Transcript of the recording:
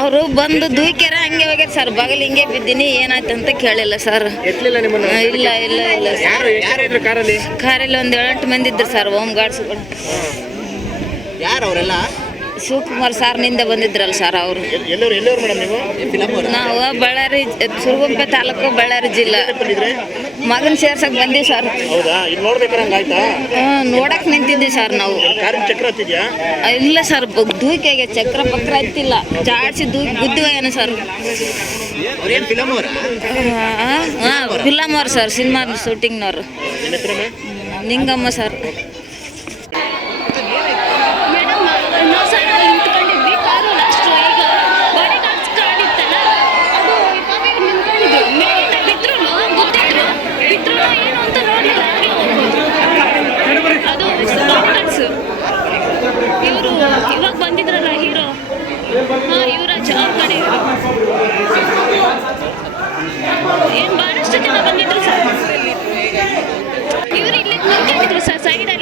ಅವರು ಬಂದು ದೂಕ್ಯಾರ ಹಂಗೆ ಹೋಗ್ಯಾರ ಸರ್. ಬಗಲ್ ಹಿಂಗೆ ಬಿದ್ದೀನಿ, ಏನಾಯ್ತು ಅಂತ ಕೇಳಿಲ್ಲ ಸರ್. ಇಲ್ಲ ಇಲ್ಲ ಇಲ್ಲ ಕಾರಲ್ಲಿ ಒಂದು 7-8 ಮಂದಿ ಇದ್ರು ಸರ್, ಹೋಮ್ ಗಾರ್ಡ್ಸ್ಗಳು. ಯಾರು ಅವರೆಲ್ಲ? ಶಿವಕುಮಾರ್ ಸಾರ್ನಿಂದ ಬಂದಿದ್ರಲ್ಲ ಸರ್ ಅವರು. ನಾವು ಬಳ್ಳಾರಿ ಸುರಗುಂಪೆ ತಾಲೂಕು, ಬಳ್ಳಾರಿ ಜಿಲ್ಲಾ. ಮಗನ ಸೇರ್ಸಕ್ ಬಂದೀವಿ ಸರ್. ನೋಡಕ್ ನಿಂತಿದ್ವಿ ಸರ್ ನಾವು. ಇಲ್ಲ ಸರ್, ದೂಕಿಗೆ ಚಕ್ರ ಪಕ್ರ ಹತ್ತಿಲ್ಲ, ಜಾಡ್ಸಿ ಗುದ್ದಿವ ಏನು ಸರ್. ಫಿಲಮ್ ಅವ್ರು ಸರ್, ಸಿನಿಮಾ ಶೂಟಿಂಗ್ನವ್ರು. ನಿಂಗಮ್ಮ ಸರ್. ಇವರು ಇವಾಗ ಬಂದಿದ್ರಲ್ಲ ಹೀರೋ, ಯುವರಾಜ್ ಅವ್ರ ಕಡೆ ಏನು ಭಾಳಷ್ಟು ಜನ ಬಂದಿದ್ರು ಸರ್. ಇವರು ಇಲ್ಲಿ ನಿಂತ್ಕೊಂಡಿದ್ರು ಸರ್ ಸೈಡಲ್ಲಿ.